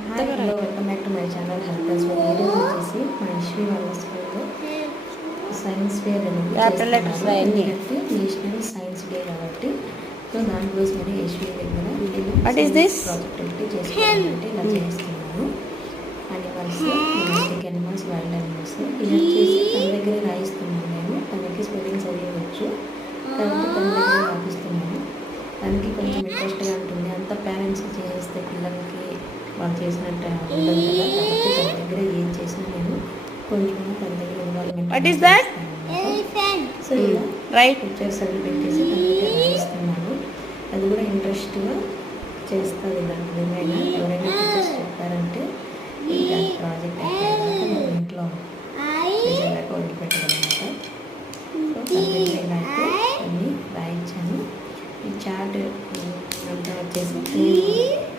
పెద్దగా రాయి. Welcome back to my channel helpers. ఈరోజు వచ్చేసి మా యశ్వి వాళ్ళ స్కూల్లో సైన్స్ ఫేర్ అనేది చేస్తున్నారు. ఎందుకంటే నేషనల్ సైన్స్ డే కాబట్టి సో దానికోసం అని యశ్వి దగ్గర ప్రాజెక్ట్ ఒకటి చేసుకోవాలంటే ఇలా చేస్తున్నాను. Animals, domestic animals, wild animals ఇలా చేసి తన దగ్గర రాయిస్తున్నాను. నేను తనకి స్పెల్లింగ్స్ అవి వచ్చు కాబట్టి తన దగ్గర రాపిస్తున్నాను. దానికి కొంచెం ఇంట్రెస్ట్గా ఉంటుంది. అంత పేరెంట్స్ చేస్తే పిల్లలకి వాళ్ళు చేసినట్టు ఉండదు కదా. కాబట్టి తన దగ్గర ఏం చేసినా నేను కొంచెం తన దగ్గర ఇన్వాల్వ్మెంట్ సో ఇలా పిక్చర్స్ అవి పెట్టేసి తన దగ్గర రాయిస్తున్నాను. అది కూడా ఇంట్రెస్ట్గా చేస్తుంది. ఇలాంటిది ఎవరైనా టీచర్స్ చెప్పారంటే ఇంకా ప్రాజెక్ట్ అయిపోయాక మనం ఇంట్లో చేసేదాకా వదిలిపెట్టదన్నమాట. సో తన దగ్గర నాకు అన్నీ రాయించాను. ఈ చార్ట్ అంతా వచ్చేసి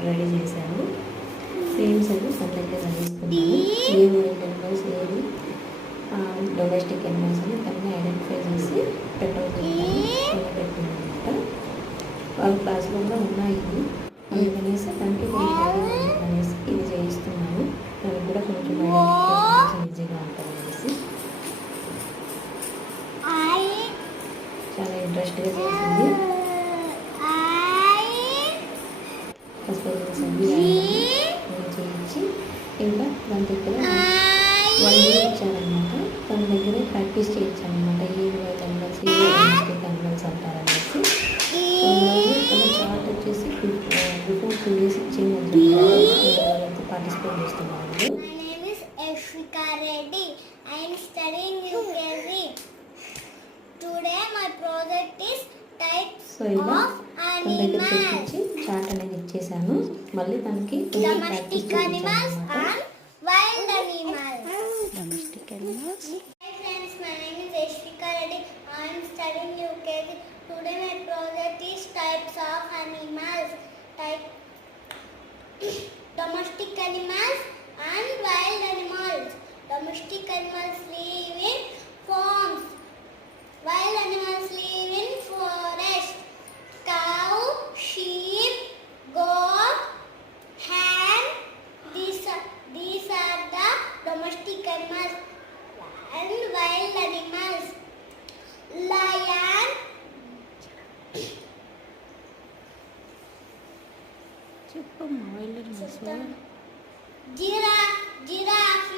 రెడీ చేశాను. ఫ్రేమ్స్ అవి తన దగ్గర రాయిస్తున్నాను. ఏ వైల్డ్ అనిమల్స్, ఏవి డొమెస్టిక్ అనిమల్స్ అని తనని ఐడెంటిఫై చేసి పెట్టింది అనమాట. వాళ్ళ క్లాస్లో కూడా ఉన్నాయి. అందుకనేసి తనకి కొంచెం అనేసి ఇది చేయిస్తున్నాను. తనకు కూడా కొంచెం ఐడెంటిఫికేషన్ ఈజీగా ఉంటుంది అనేసి చాలా ఇంట్రెస్ట్గా చేసింది. స్పెల్లింగ్స్ అవి చేయించి ఇంకా దాని దగ్గర 1 డే ఇచ్చారనమాట. తన దగ్గర ప్రాక్టీస్ చేయించానమాట. ఏ wild animals, A domestic animals అంటారనేసి. తన చార్ట్ వచ్చేసి బిఫోర్ 2 days ఇచ్చేయమని చెప్పి పార్టిసిపేట్ చేస్తున్నాను. My name is Ashwika Reddy. I am studying UKG. Today my project is types of తన దగ్గర animals. తెప్పించి చార్ట్ అనేది ఇచ్చేసాను. మళ్ళీ తనకి Domestic animals and wild animals. Domestic animals. Hi friends, my name is Ashwika Reddy. I am studying UKG. Today my project is types of animals. Domestic animals and wild animals. Domestic animals live in farms. Wild animals live in forest. Cow, sheep, goat, hen. These are the domestic animals and wild animals. Lion, చెప్పమ్మా wild animals. giraffe